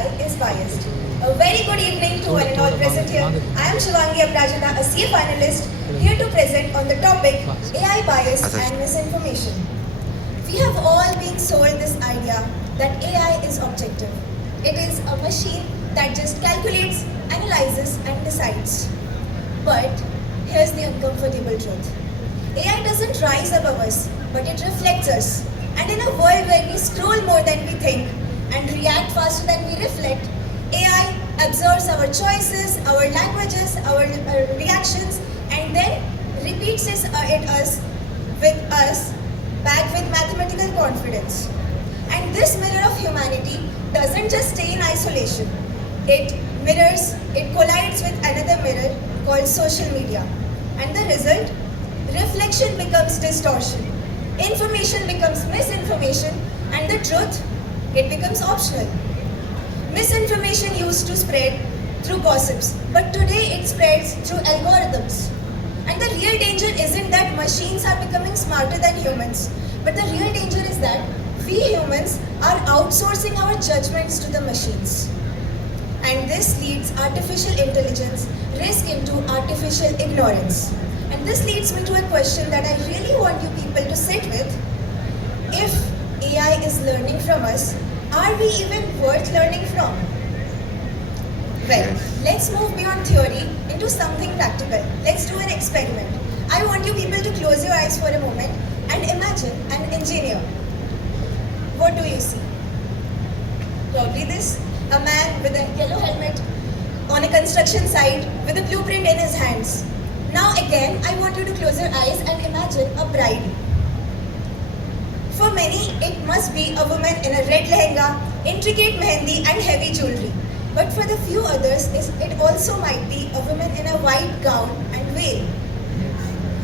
AI is biased. A very good evening to one and all present here. I am Shivangi Aprajita, a CA finalist, here to present on the topic AI bias and misinformation. We have all been sold this idea that AI is objective. It is a machine that just calculates, analyzes, and decides. But here's the uncomfortable truth. AI doesn't rise above us, but it reflects us. And in a world where we scroll more than we think and react faster than we reflect, AI absorbs our choices, our languages, our reactions, and then repeats with us back with mathematical confidence. And this mirror of humanity doesn't just stay in isolation. It collides with another mirror called social media. And the result? Reflection becomes distortion. Information becomes misinformation, and the truth, it becomes optional. Misinformation used to spread through gossips, but today it spreads through algorithms. And the real danger isn't that machines are becoming smarter than humans, but the real danger is that we humans are outsourcing our judgments to the machines. And this leads artificial intelligence risk into artificial ignorance. And this leads me to a question that I really want you people to sit with. If AI is learning from us, are we even worth learning from? Well, let's move beyond theory into something practical. Let's do an experiment. I want you people to close your eyes for a moment and imagine an engineer. What do you see? Probably this. A man with a yellow helmet on a construction site with a blueprint in his hands. Now again, I want you to close your eyes and imagine a bride. For many, it must be a woman in a red lehenga, intricate mehendi and heavy jewelry. But for the few others, it also might be a woman in a white gown and veil.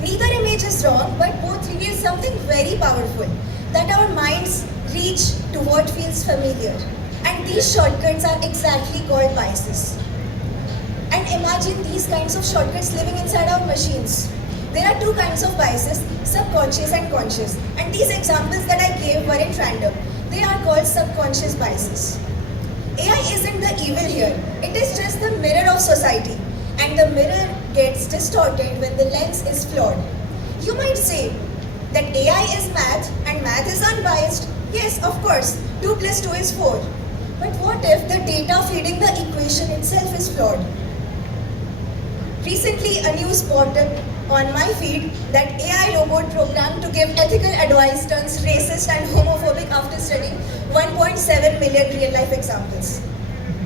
Neither image is wrong, but both reveal something very powerful, that our minds reach to what feels familiar. And these shortcuts are exactly called biases. And imagine these kinds of shortcuts living inside our machines. There are two kinds of biases, subconscious and conscious. And these examples that I gave weren't random. They are called subconscious biases. AI isn't the evil here. It is just the mirror of society. And the mirror gets distorted when the lens is flawed. You might say that AI is math and math is unbiased. Yes, of course, 2 plus 2 is 4. But what if the data feeding the equation itself is flawed? Recently, a news popped up on my feed that AI robot programmed to give ethical advice turns racist and homophobic after studying 1.7 million real-life examples.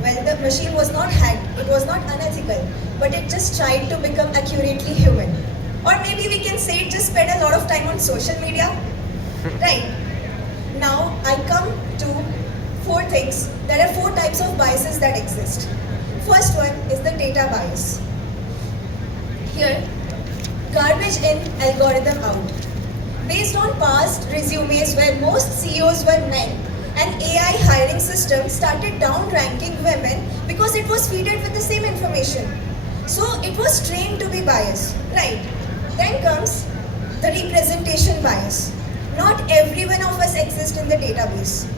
Well, the machine was not hacked, it was not unethical, but it just tried to become accurately human. Or maybe we can say it just spent a lot of time on social media. Right. Now, I come to 4 things. There are 4 types of biases that exist. First one is the data bias. Here, garbage in, algorithm out. Based on past resumes where most CEOs were men, an AI hiring system started downranking women because it was fed with the same information. So it was trained to be biased, right? Then comes the representation bias. Not every one of us exists in the database.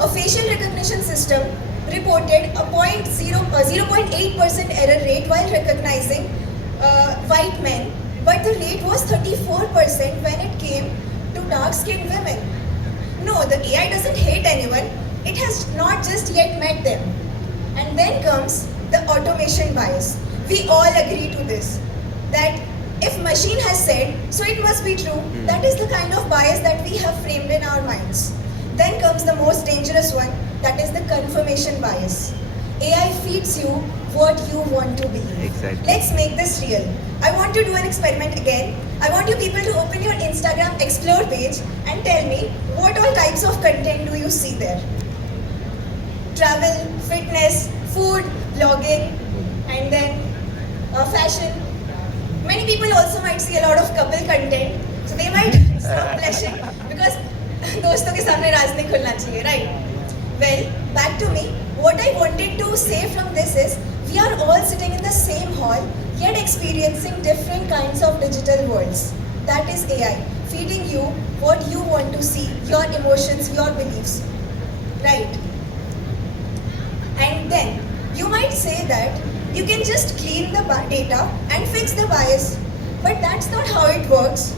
A facial recognition system reported a 0.8% error rate while recognizing white men, but the rate was 34% when it came to dark-skinned women. No, the AI doesn't hate anyone, it has not just yet met them. And then comes the automation bias. We all agree to this, that if machine has said, so it must be true. That is the kind of bias that we have framed in our minds. Then comes the most dangerous one, that is the confirmation bias. AI feeds you what you want to believe. Exactly. Let's make this real. I want to do an experiment again. I want you people to open your Instagram Explore page and tell me what all types of content do you see there. Travel, fitness, food, blogging, and then fashion. Many people also might see a lot of couple content, so they might stop blushing because दोस्तों के सामने राज नहीं खुलना चाहिए, right? Well, back to me. What I wanted to say from this is, we are all sitting in the same hall, yet experiencing different kinds of digital worlds. That is AI, feeding you what you want to see, your emotions, your beliefs, right? And then you might say that you can just clean the data and fix the bias. But that's not how it works.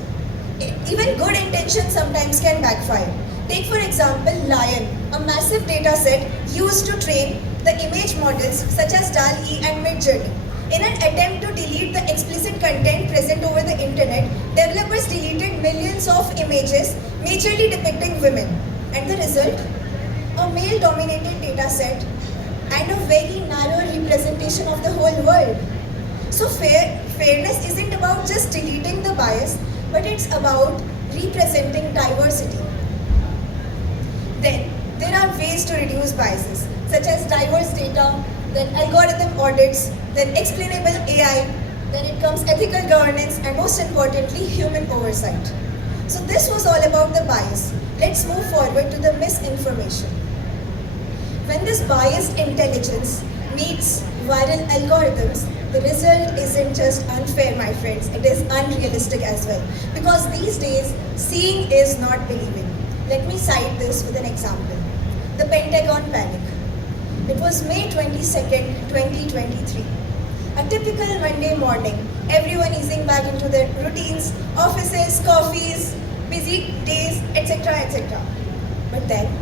Even good intentions sometimes can backfire. Take for example Lion, a massive data set used to train the image models such as DALL-E and Midjourney. In an attempt to delete the explicit content present over the internet, developers deleted millions of images majorly depicting women. And the result? A male-dominated data set and a very narrow representation of the whole world. So fairness isn't about just deleting the bias, but it's about representing diversity. Then, there are ways to reduce biases, such as diverse data, then algorithm audits, then explainable AI, then it comes ethical governance, and most importantly, human oversight. So this was all about the bias. Let's move forward to the misinformation. When this biased intelligence meets viral algorithms, the result isn't just unfair, my friends, it is unrealistic as well. Because these days, seeing is not believing. Let me cite this with an example. The Pentagon panic. It was May 22nd, 2023. A typical Monday morning, everyone easing back into their routines, offices, coffees, busy days, etc., etc. But then,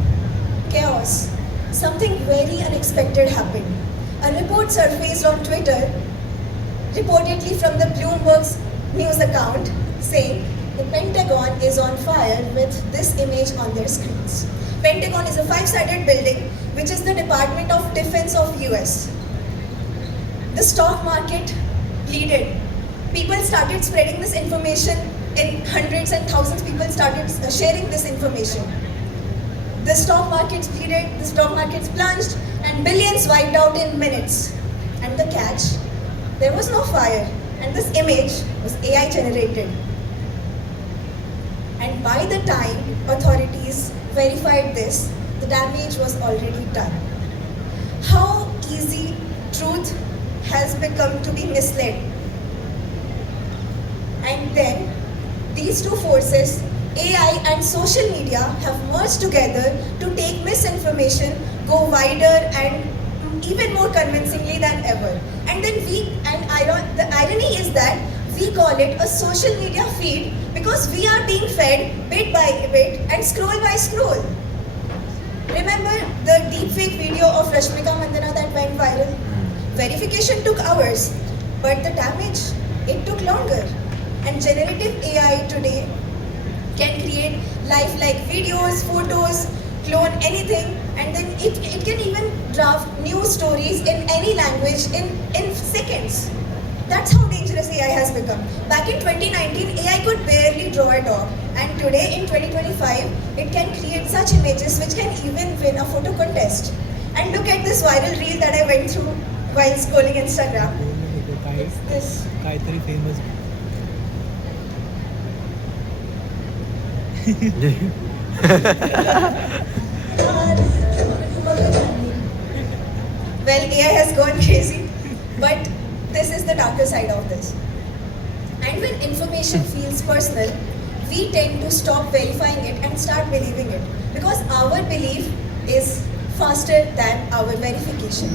chaos. Something very unexpected happened. A report surfaced on Twitter, reportedly from the Bloomberg's news account, saying the Pentagon is on fire with this image on their screens. Pentagon is a 5-sided building which is the Department of Defense of US. The stock market bleeded. People started spreading this information in hundreds and thousands. People started sharing this information. The stock markets bleeded, the stock markets plunged, and billions wiped out in minutes. And the catch? There was no fire, and this image was AI generated. And by the time authorities verified this, the damage was already done. How easy truth has become to be misled. And then these two forces, AI and social media, have merged together to take misinformation, go wider and even more convincingly than ever. And then the irony is that we call it a social media feed because we are being fed bit by bit and scroll by scroll. Remember the deepfake video of Rashmika Mandanna that went viral? Verification took hours, but the damage, it took longer. And generative AI today can create lifelike videos, photos, clone anything, and then it can even draft news stories in any language in seconds. That's how dangerous AI has become. Back in 2019, AI could barely draw a dog. And today, in 2025, it can create such images which can even win a photo contest. And look at this viral reel that I went through while scrolling Instagram. It's this. काहीतरी famous. Well, AI has gone crazy, but this is the darker side of this. And when information feels personal, we tend to stop verifying it and start believing it because our belief is faster than our verification.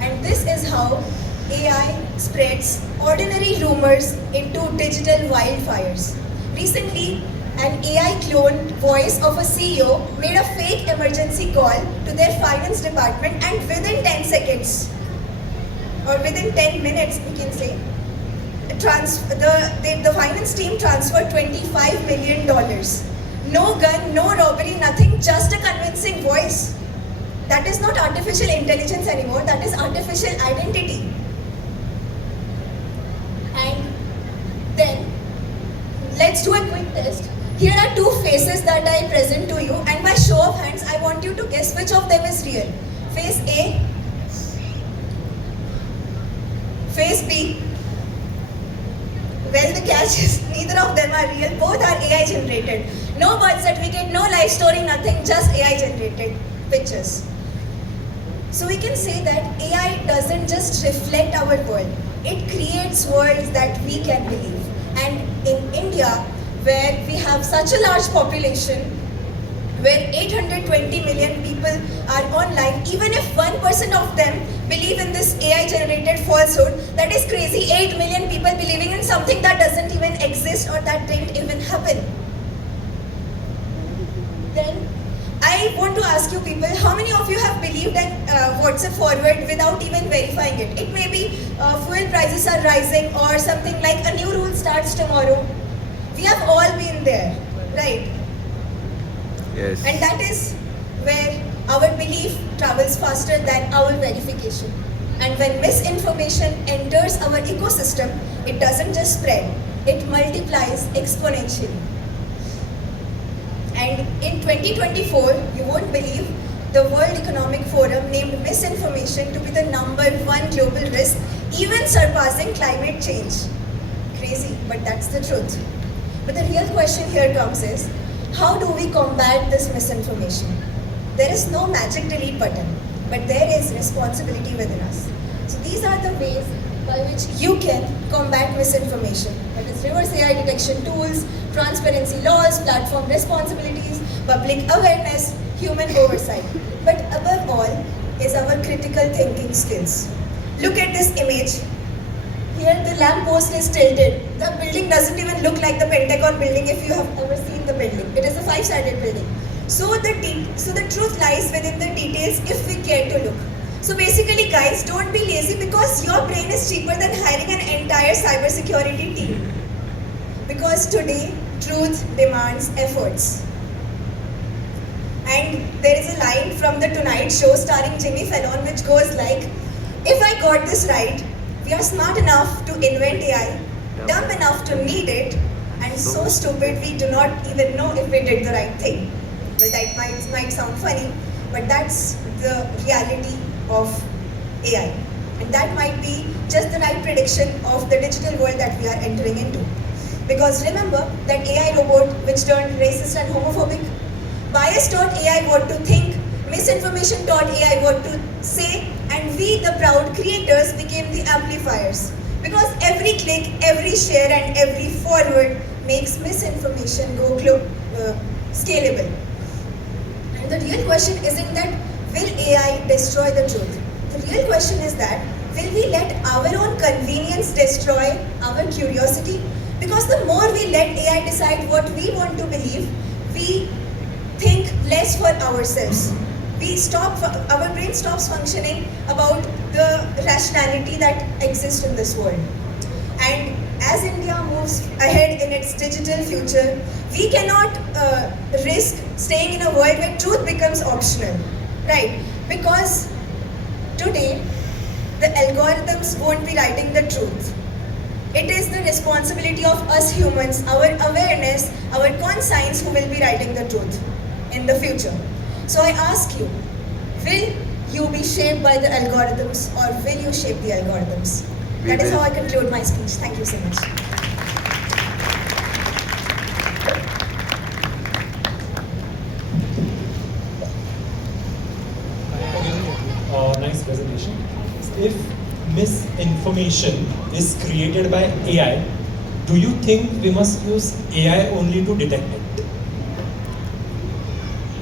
And this is how AI spreads ordinary rumors into digital wildfires. Recently, an AI cloned voice of a CEO made a fake emergency call to their finance department, and within 10 seconds, or within 10 minutes, we can say, the finance team transferred $25 million. No gun, no robbery, nothing, just a convincing voice. That is not artificial intelligence anymore, that is artificial identity. And then, let's do a quick test. Here are two faces that I present to you, and by show of hands, I want you to guess which of them is real. Face A, face B. Well, the catch is neither of them are real, both are AI generated. No birth certificate, no life story, nothing, just AI generated pictures. So we can say that AI doesn't just reflect our world, it creates worlds that we can believe. And in India, where we have such a large population, where 820 million people are online, even if 1% of them believe in this AI generated falsehood, that is crazy. 8 million people believing in something that doesn't even exist or that didn't even happen. Then I want to ask you people, how many of you have believed that WhatsApp forward without even verifying it? It may be fuel prices are rising or something like a new rule starts tomorrow. We have all been there, right? Yes. And that is where our belief travels faster than our verification. And when misinformation enters our ecosystem, it doesn't just spread, it multiplies exponentially. And in 2024, you won't believe, the World Economic Forum named misinformation to be the #1 global risk, even surpassing climate change. Crazy, but that's the truth. But the real question here comes is, how do we combat this misinformation? There is no magic delete button, but there is responsibility within us. So these are the ways by which you can combat misinformation. That is reverse AI detection tools, transparency laws, platform responsibilities, public awareness, human oversight. But above all is our critical thinking skills. Look at this image. Here the lamp post is tilted. The building doesn't even look like the Pentagon building if you have ever seen the building. It is a 5-sided building. So the truth lies within the details if we care to look. So basically guys, don't be lazy because your brain is cheaper than hiring an entire cybersecurity team. Because today, truth demands efforts. And there is a line from the Tonight Show starring Jimmy Fallon which goes like, if I got this right, we are smart enough to invent AI, dumb enough to need it, and so stupid we do not even know if we did the right thing. Well, that might sound funny, but that's the reality of AI. And that might be just the right prediction of the digital world that we are entering into. Because remember that AI robot which turned racist and homophobic? Bias taught AI what to think, misinformation taught AI what to say, and we, the proud creators, became the amplifiers. Because every click, every share, and every forward makes misinformation go scalable. And the real question isn't that will AI destroy the truth? The real question is that will we let our own convenience destroy our curiosity? Because the more we let AI decide what we want to believe, we think less for ourselves. Our brain stops functioning about the rationality that exists in this world. And as India moves ahead in its digital future, we cannot risk staying in a world where truth becomes optional, right? Because today, the algorithms won't be writing the truth. It is the responsibility of us humans, our awareness, our conscience who will be writing the truth in the future. So I ask you, will you be shaped by the algorithms or will you shape the algorithms? That is how I conclude my speech. Thank you so much. Nice presentation. If misinformation is created by AI, do you think we must use AI only to detect it?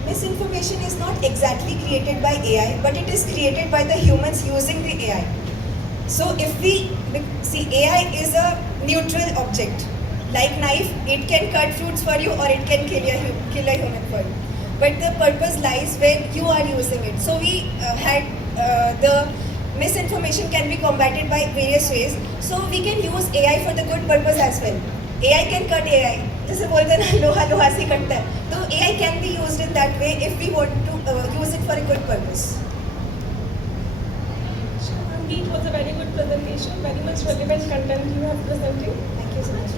Misinformation is not exactly created by AI, but it is created by the humans using the AI. So if we see, AI is a neutral object. Like knife, it can cut fruits for you or it can kill a human for you. But the purpose lies where you are using it. So we had the misinformation can be combated by various ways. So we can use AI for the good purpose as well. AI can cut AI. जैसे बोलते हैं लोहा लोहा से कटता है. So AI can be used in that way if we want to use it for a good purpose. It was a very good presentation, very much relevant content you have presented. Thank you so much.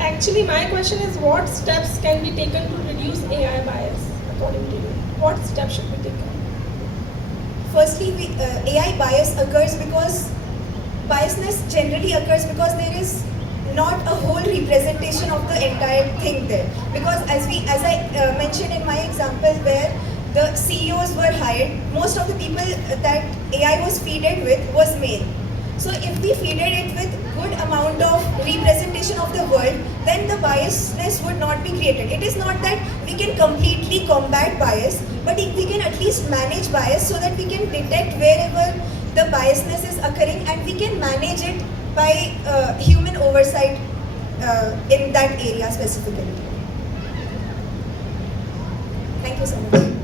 Actually, my question is, what steps can be taken to reduce AI bias, according to you? What steps should be taken? Firstly, AI bias occurs because biasness generally occurs because there is not a whole representation of the entire thing there. Because as I mentioned in my example where the CEOs were hired, most of the people that AI was feeded with was male. So if we feeded it with good amount of representation of the world, then the biasness would not be created. It is not that we can completely combat bias, but we can at least manage bias so that we can detect wherever the biasness is occurring, and we can manage it by human oversight in that area specifically. Thank you so much.